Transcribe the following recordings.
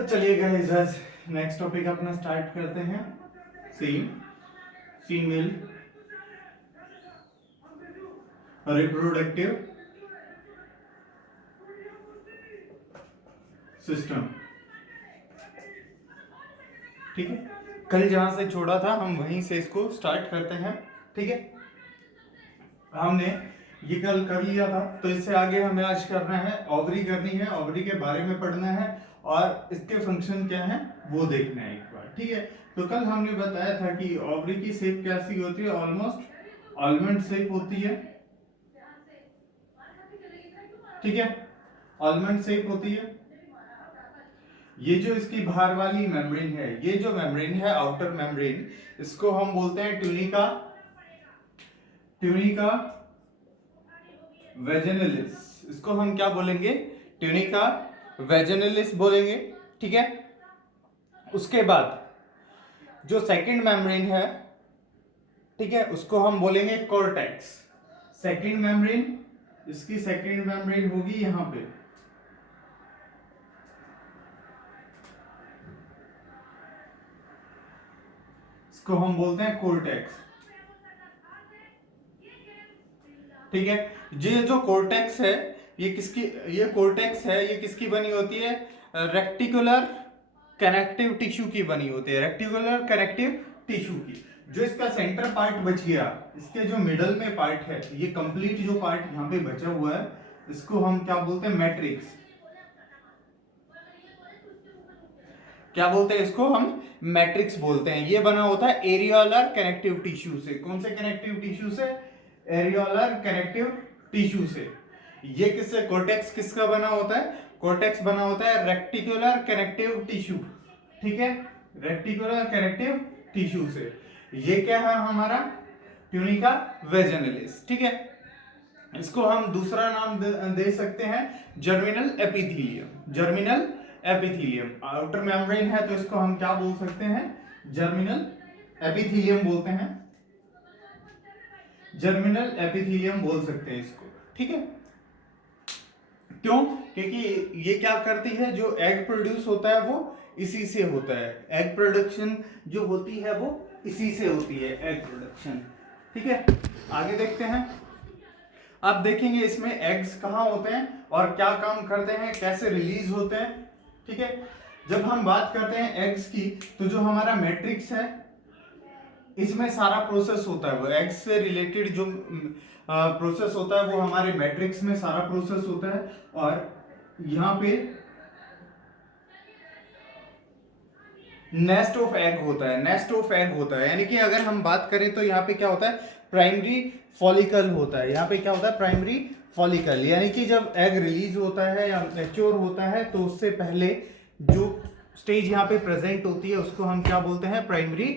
तो चलिए गाइस, आज नेक्स्ट टॉपिक अपना स्टार्ट करते हैं। Same female reproductive system. ठीक है, कल जहां से छोड़ा था हम वहीं से इसको स्टार्ट करते हैं। ठीक है, हमने ये कल कर लिया था, तो इससे आगे हमें आज करना है, ओवरी करनी है, ओवरी के बारे में पढ़ना है और इसके फंक्शन क्या है वो देखना है एक बार। ठीक है, तो कल हमने बताया था कि ओवरी की शेप कैसी होती है, ऑलमोस्ट आलमंड शेप होती है। ठीक है, आलमंड शेप होती है। ये जो इसकी बाहर वाली मेम्ब्रेन है, ये जो मेम्ब्रेन है आउटर मेम्ब्रेन, इसको हम बोलते हैं ट्यूनिका, ट्यूनिका वेजिनलिस। इसको हम क्या बोलेंगे? ट्यूनिका वेजिनलिस बोलेंगे। ठीक है, उसके बाद जो सेकंड मेम्ब्रेन है, ठीक है, उसको हम बोलेंगे कॉर्टेक्स। सेकंड मेम्ब्रेन, इसकी सेकंड मेम्ब्रेन होगी यहां पे, इसको हम बोलते हैं कॉर्टेक्स। ठीक है, ये जो कॉर्टेक्स है, ये किसकी, ये कॉर्टेक्स है, ये किसकी बनी होती है? रेक्टिकुलर कनेक्टिव टिश्यू की बनी होती है, रेक्टिकुलर कनेक्टिव टिश्यू की। जो इसका सेंटर पार्ट बच गया, इसके जो मिडल में पार्ट है, ये कंप्लीट जो पार्ट यहाँ पे बचा हुआ है, इसको हम क्या बोलते हैं? मैट्रिक्स। क्या बोलते हैं इसको? हम मैट्रिक्स बोलते हैं। ये बना होता है एरियोलर कनेक्टिव टिश्यू से। कौन से कनेक्टिव टिश्यू से? एरियोलर कनेक्टिव टिश्यू से। ये किससे? कॉर्टेक्स किसका बना होता है? कॉर्टेक्स बना होता है रेक्टिकुलर कनेक्टिव टिश्यू। ठीक है, रेक्टिकुलर कनेक्टिव टिश्यू से। ये क्या है हमारा? ट्यूनिका वेजिनलिस। ठीक है, इसको हम दूसरा नाम दे सकते हैं germinal epithelium. Germinal epithelium outer membrane है, तो इसको हम क्या बोल सकते हैं? जर्मिनल एपिथीलियम बोलते हैं, जर्मिनल एपिथीलियम बोल सकते हैं इसको। ठीक है, क्यों? क्योंकि ये क्या करती है, जो एग प्रोड्यूस होता है वो इसी से होता है। एग प्रोडक्शन जो होती है वो इसी से होती है, एग प्रोडक्शन। ठीक है, आगे देखते हैं। अब देखेंगे इसमें एग्स कहाँ होते हैं और क्या काम करते हैं, कैसे रिलीज होते हैं। ठीक है, जब हम बात करते हैं एग्स की, तो जो हमारा मैट्रिक्स है, इसमें सारा प्रोसेस होता है, वो एग्स से रिलेटेड जो प्रोसेस होता है वो हमारे मैट्रिक्स में सारा प्रोसेस होता है। और यहाँ पे नेस्ट ऑफ एग होता है, नेस्ट ऑफ एग होता है। यानी कि अगर हम बात करें तो यहाँ पे क्या होता है? प्राइमरी फॉलिकल होता है। यहाँ पे क्या होता है? Primary follicle. यानी कि जब एग रिलीज होता है या मैच्योर होता है, तो उससे पहले जो स्टेज यहाँ पे प्रेजेंट होती है उसको हम क्या बोलते हैं? प्राइमरी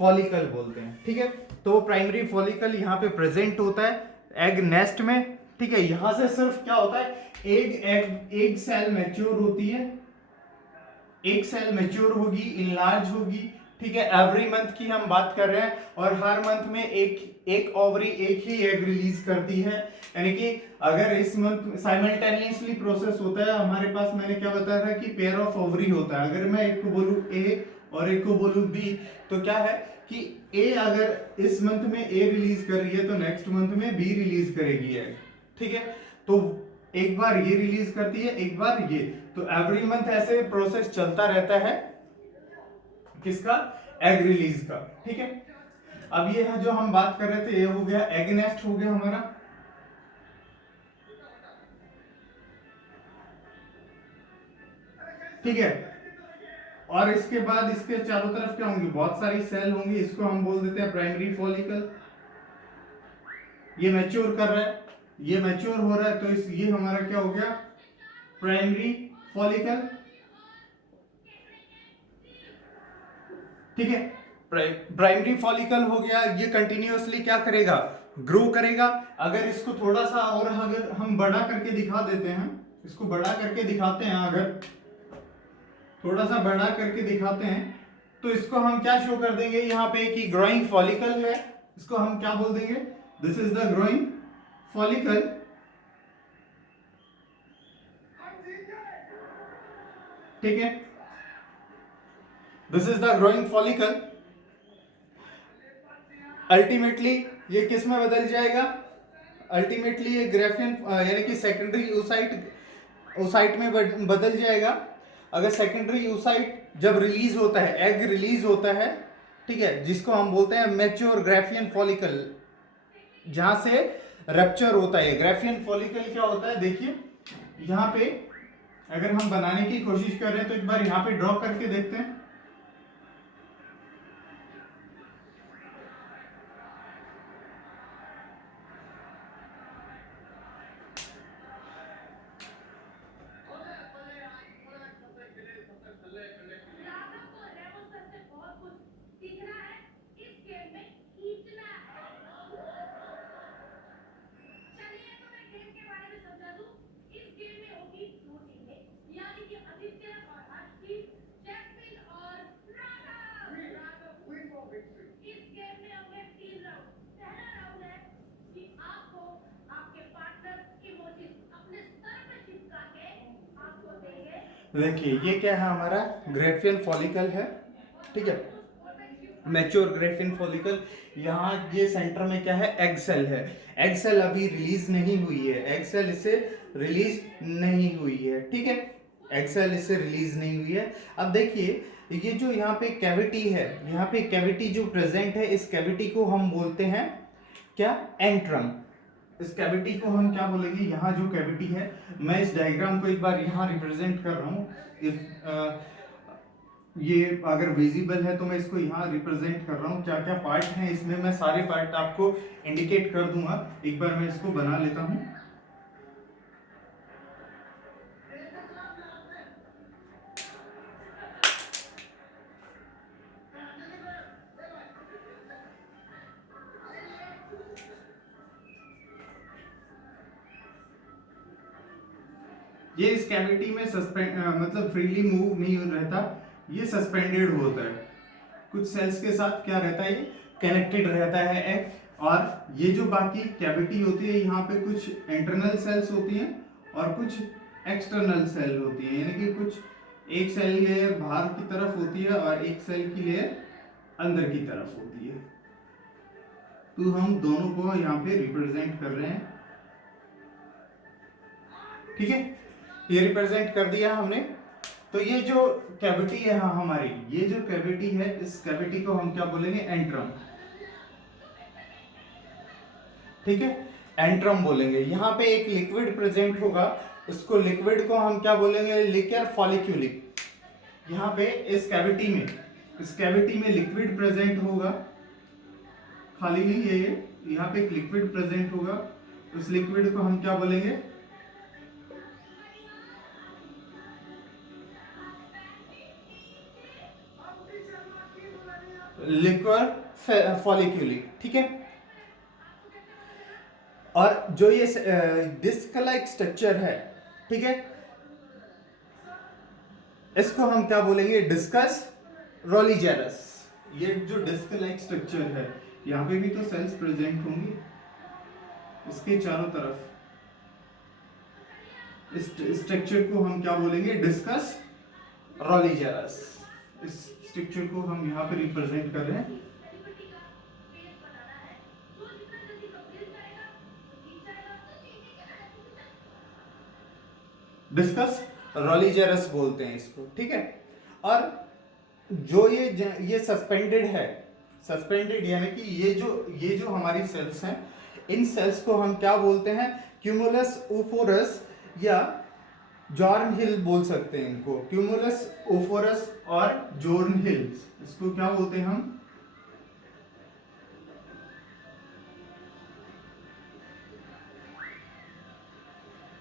फॉलिकल बोलते हैं। ठीक है, तो वो प्राइमरी फॉलिकल यहाँ पे प्रेजेंट होता है एग नेस्ट में। ठीक है, यहां से सिर्फ क्या होता है? एग सेल मैच्योर होती है, एक सेल मैच्योर होगी, इनलार्ज होगी। ठीक है, एवरी मंथ की हम बात कर रहे हैं, और हर मंथ में एक ओवरी एक ही एग रिलीज करती है। यानी कि अगर इस मंथ साइमल्टेनियसली प्रोसेस होता है हमारे पास, मैंने क्या बताया था कि पेयर ऑफ ओवरी होता है। अगर मैं एक को बोलूं ए और एक को बोलूं बी, तो क्या है कि ए अगर इस मंथ में ए रिलीज कर रही है, तो नेक्स्ट मंथ में बी रिलीज करेगी एग। ठीक है, तो एक बार ये रिलीज करती है, एक बार ये, तो एवरी मंथ ऐसे प्रोसेस चलता रहता है किसका? एग रिलीज का। ठीक है, अब ये है जो हम बात कर रहे थे, ये हो गया एग नेस्ट हो गया हमारा। ठीक है, और इसके बाद इसके चारों तरफ क्या होंगी? बहुत सारी सेल होंगी, इसको हम बोल देते हैं प्राइमरी फॉलिकल। ये मैच्योर कर रहा है, ये मैच्योर हो रहा है, तो ये हमारा क्या हो गया? Primary follicle. ठीक है, प्राइमरी फॉलिकल हो गया। ये कंटिन्यूअसली क्या करेगा? ग्रो करेगा। अगर इसको थोड़ा सा और अगर हम बड़ा करके दिखा देते हैं, इसको बड़ा करके दिखाते हैं, अगर थोड़ा सा बड़ा करके दिखाते हैं, तो इसको हम क्या शो कर देंगे? यहाँ पे कि ग्रोइंग फॉलिकल है, इसको हम क्या बोल देंगे? This is the growing follicle. ठीक है, this is the growing follicle. Ultimately ये किस में बदल जाएगा? अल्टीमेटली ये ग्रेफियन यानी कि सेकेंडरी ओसाइट में बदल जाएगा। अगर सेकेंडरी ओसाइट जब रिलीज होता है, एग रिलीज होता है, ठीक है, जिसको हम बोलते हैं मैच्योर ग्रेफियन फॉलिकल, जहां से रप्चर होता है। ग्रेफियन फॉलिकल क्या होता है, देखिए यहां पे अगर हम बनाने की कोशिश कर रहे हैं तो एक बार यहां पे ड्रॉ करके देखते हैं। देखिए ये क्या है, हमारा ग्रेफियन फॉलिकल है, ठीक है, मैच्योर ग्रेफियन फॉलिकल। यहाँ ये सेंटर में क्या है, एग सेल है। एग सेल अभी रिलीज नहीं हुई है, एग सेल इससे रिलीज नहीं हुई है, ठीक है, एग सेल इससे रिलीज नहीं हुई है। अब देखिए ये जो यहाँ पे कैविटी है, यहाँ पे कैविटी जो प्रेजेंट है, इस कैविटी को हम बोलते हैं क्या, एंट्रम। इस कैविटी को हम क्या बोलेंगे, यहाँ जो कैविटी है, मैं इस डायग्राम को एक बार यहाँ रिप्रेजेंट कर रहा हूँ। इफ ये अगर विजिबल है तो मैं इसको यहाँ रिप्रेजेंट कर रहा हूँ, क्या क्या पार्ट हैं इसमें, मैं सारे पार्ट आपको इंडिकेट कर दूंगा। एक बार मैं इसको बना लेता हूँ। ये इस कैविटी में मतलब फ्रीली मूव नहीं रहता, ये सस्पेंडेड होता है। कुछ सेल्स के साथ क्या रहता है, ये कनेक्टेड रहता है एग। और ये जो बाकी कैविटी होती है, यहाँ पे कुछ इंटरनल सेल्स होती हैं और कुछ एक्सटर्नल सेल होती है, यानी कि कुछ एक सेल लेयर बाहर की तरफ होती है और एक सेल की लेयर अंदर की तरफ होती है। तो हम दोनों को यहाँ पे रिप्रेजेंट कर रहे हैं, ठीक है, ये रिप्रेजेंट कर दिया हमने। तो ये जो कैविटी है, हाँ हमारी ये जो कैविटी है, इस कैविटी को हम क्या बोलेंगे, एंट्रम, ठीक है, एंट्रम बोलेंगे। यहाँ पे एक लिक्विड प्रेजेंट होगा, इसको लिक्विड को हम क्या बोलेंगे, लिक्विड फॉलिक्यूल। यहाँ पे इस कैविटी में लिक्विड प्रेजेंट होगा, खाली नहीं है ये, यहाँ पे एक लिक्विड प्रेजेंट होगा। उस लिक्विड को हम क्या बोलेंगे, लिक्विड फॉलिक्यूल, ठीक है। और जो ये डिस्क लाइक स्ट्रक्चर है, ठीक है, इसको हम क्या बोलेंगे, डिस्कस रोलीजेरस। ये जो डिस्क लाइक स्ट्रक्चर है, यहाँ पे भी तो सेल्स प्रेजेंट होंगे इसके चारों तरफ। इस स्ट्रक्चर को हम क्या बोलेंगे, डिस्कस रोलीजेरस। इस स्ट्रक्चर को हम यहाँ पे रिप्रेजेंट कर रहे हैं, डिस्कस रोलीजेरस बोलते हैं इसको, ठीक है। और जो ये सस्पेंडेड है, सस्पेंडेड यानी कि ये जो हमारी सेल्स हैं, इन सेल्स को हम क्या बोलते हैं, क्यूमुलस ओफोरस या जॉर्न हिल बोल सकते हैं इनको। क्यूमुलस ओफोरस और जॉर्न हिल, इसको क्या बोलते हैं हम,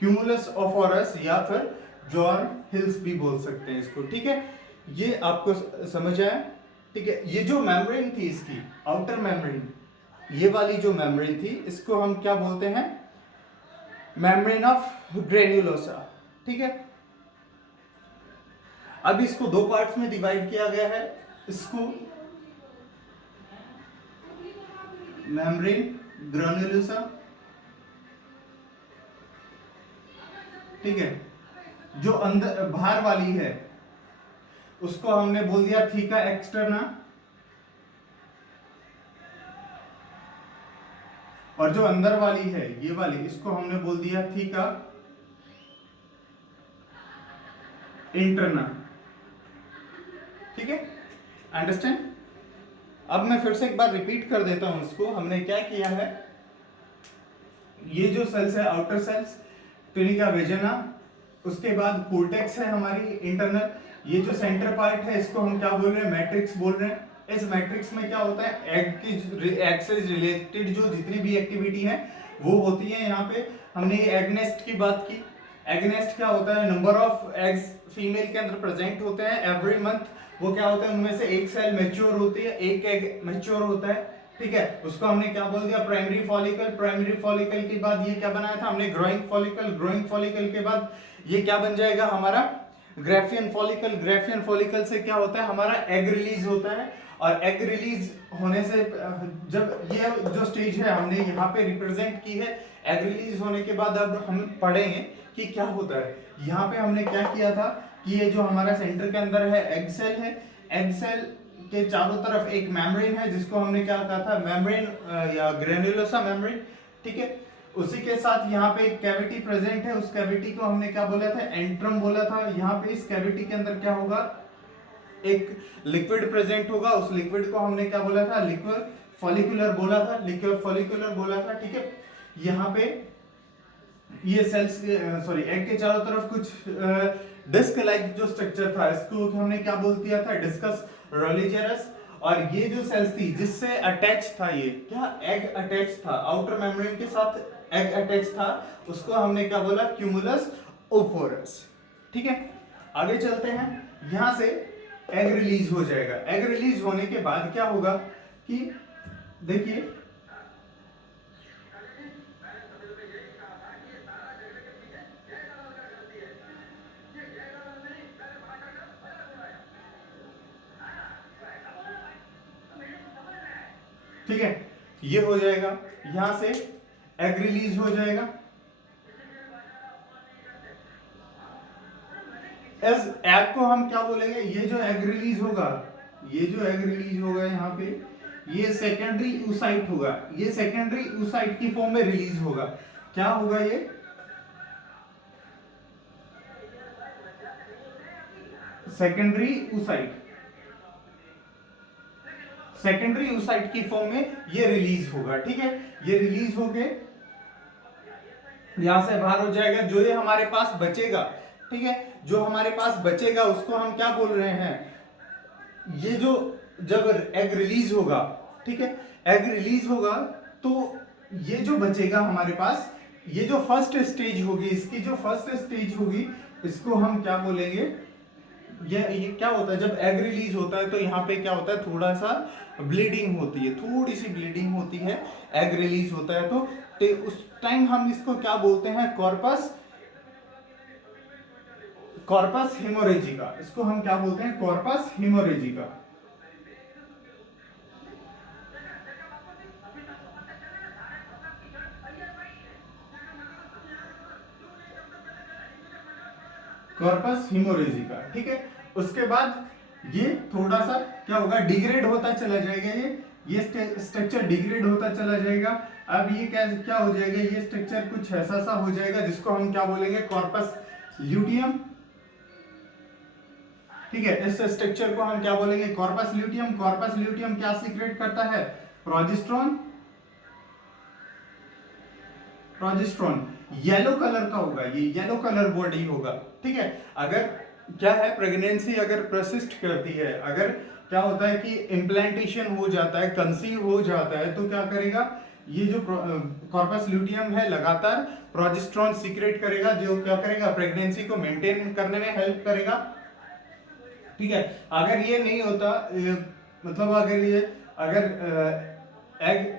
क्यूमुलस ओफोरस या फिर जॉर्न हिल्स भी बोल सकते हैं इसको, ठीक है। ये आपको समझ आया, ठीक है। ये जो मेम्ब्रेन थी इसकी, आउटर मेम्ब्रेन, ये वाली जो मेम्ब्रेन थी, इसको हम क्या बोलते हैं, मेम्ब्रेन ऑफ ग्रेन्युलोसा, ठीक है। अब इसको दो पार्ट्स में डिवाइड किया गया है, इसको मेम्ब्रेन ग्रेन्युलोसा, ठीक है, जो अंदर बाहर वाली है उसको हमने बोल दिया थीका एक्सटर्ना, और जो अंदर वाली है ये वाली, इसको हमने बोल दिया थीका इंटरना। ठीक है, अंडरस्टैंड। अब मैं फिर से एक बार रिपीट कर देता हूं इसको। हमने क्या किया है, ये जो सेल्स है आउटर सेल्स, ट्यूनिका वेजना, उसके बाद कोर्टेक्स है हमारी इंटरनल, ये जो सेंटर पार्ट है इसको हम क्या बोल रहे हैं, मैट्रिक्स बोल रहे हैं। इस मैट्रिक्स में क्या होता है, एग से रिलेटेड जो जितनी भी एक्टिविटी है वो होती है। यहाँ पे हमने एग नेस्ट की बात की। एग नेस्ट क्या होता है, नंबर ऑफ एग्स फीमेल के अंदर प्रेजेंट होते हैं एवरी मंथ। वो क्या होता है, उनमें से एक सेल मैच्योर होती है, एक एग मैच्योर होता है। ठीक है, उसको हमने क्या बोल दिया, प्राइमरी फॉलिकल। प्राइमरी फॉलिकल के बाद ये क्या बनाया था हमने, ग्रोइंग फॉलिकल। ग्रोइंग फॉलिकल के बाद ये क्या बन जाएगा हमारा, ग्रेफियन फॉलिकल। ग्रेफियन फॉलिकल से क्या होता है, हमारा एग रिलीज होता है। और एग रिलीज होने से जब ये जो स्टेज है हमने यहाँ पे रिप्रेजेंट की है, एग रिलीज होने के बाद अब हम पढ़ेंगे कि क्या होता है। यहाँ पे हमने क्या किया था कि ये जो हमारा सेंटर के अंदर है एग सेल है, एग सेल के चारों तरफ एक मेम्ब्रेन है जिसको हमने क्या कहा था, मेम्ब्रेन या ग्रेन्युलोसा मेम्ब्रेन। ठीक है, उसी के साथ यहाँ पे एक कैविटी प्रेजेंट है, उस कैविटी को हमने क्या बोला था, एंट्रम बोला था। यहाँ पे इस कैविटी के अंदर क्या होगा, एक लिक्विड प्रेजेंट होगा। उस लिक्विड को हमने क्या बोला था, लिक्विड फॉलिकुलर बोला था, लिक्विड फॉलिकुलर बोला था। ठीक है, यहाँ पे ये सेल्स सॉरी एग के चारों तरफ कुछ डिस्क लाइक जो स्ट्रक्चर था, इसको हमने क्या बोल दिया था, डिस्कस रोलिजेरस। और ये जो सेल्स थी जिससे अटैच था, ये क्या एग अटैच था, आउटर मेम्ब्रेन के साथ एग अटैच था, उसको हमने क्या बोला, क्यूमुलस ओफोरस। ठीक है, आगे चलते हैं। यहां से एग रिलीज हो जाएगा। एग रिलीज होने के बाद क्या होगा कि देखिए, ठीक है, ये हो जाएगा, यहां से एग रिलीज हो जाएगा। इस एग को हम क्या बोलेंगे, ये जो एग रिलीज होगा, ये जो एग रिलीज होगा यहाँ पे, ये सेकेंडरी oocyte होगा। ये सेकेंडरी oocyte की फॉर्म में रिलीज होगा। क्या होगा ये, सेकेंडरी oocyte, सेकेंडरी oocyte की फॉर्म में ये रिलीज होगा। ठीक है, ये रिलीज होके यहां से बाहर हो जाएगा। जो ये हमारे पास बचेगा, ठीक है, जो हमारे पास बचेगा उसको हम क्या बोल रहे हैं, ये जो जब एग रिलीज होगा, ठीक है, एग रिलीज होगा तो ये जो बचेगा हमारे पास, ये जो फर्स्ट स्टेज होगी, इसकी जो फर्स्ट स्टेज होगी, इसको हम क्या बोलेंगे, ये क्या होता है जब एग रिलीज होता है तो यहाँ पे क्या होता है, थोड़ा सा ब्लीडिंग होती है, थोड़ी सी ब्लीडिंग होती है एग रिलीज होता है तो उस टाइम हम इसको क्या बोलते हैं, कॉर्पस, कॉर्पस हेमोरेजिका। इसको हम क्या बोलते हैं, कॉर्पस हेमोरेजिका। कॉर्पस हेमोरेजिका। ठीक है, उसके बाद ये थोड़ा सा क्या होगा, डिग्रेड होता चला जाएगा, ये स्ट्रक्चर डिग्रेड होता चला जाएगा। अब ये क्या क्या हो जाएगा, ये स्ट्रक्चर कुछ ऐसा सा हो जाएगा जिसको हम क्या बोलेंगे, कॉर्पस ल्यूटियम। ठीक है, इस स्ट्रक्चर को हम क्या बोलेंगे, कॉर्पस ल्यूटियम। कॉर्पस ल्यूटियम क्या सीक्रेट करता है, प्रोजेस्टेरोन। प्रोजेस्टेरोन येलो कलर का होगा, ये येलो कलर बॉडी होगा। ठीक है, अगर क्या है, प्रेगनेंसी अगर प्रसिस्ट करती है, अगर क्या होता है कि इम्प्लांटेशन हो जाता है, कंसीव हो जाता है, तो क्या करेगा, ये जो कॉर्पस ल्यूटियम है लगातार प्रोजेस्टेरोन सीक्रेट करेगा, जो क्या करेगा, प्रेगनेंसी को मेंटेन करने में हेल्प करेगा। ठीक है, अगर ये नहीं होता, मतलब अगर एग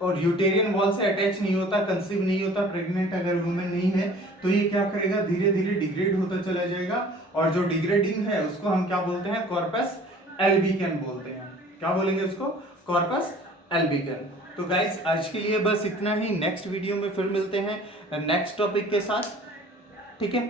और यूटेरियन वॉल से अटैच नहीं होता, कंसीव नहीं होता, प्रेग्नेंट अगर वुमेन नहीं है, तो ये क्या करेगा, धीरे धीरे डिग्रेड होता चला जाएगा। और जो डिग्रेडिंग है उसको हम क्या बोलते हैं, कॉर्पस एल्बिकन बोलते हैं। क्या बोलेंगे उसको, कॉर्पस एल्बिकन। तो गाइस आज के लिए बस इतना ही। नेक्स्ट वीडियो में फिर मिलते हैं नेक्स्ट टॉपिक के साथ। ठीक है।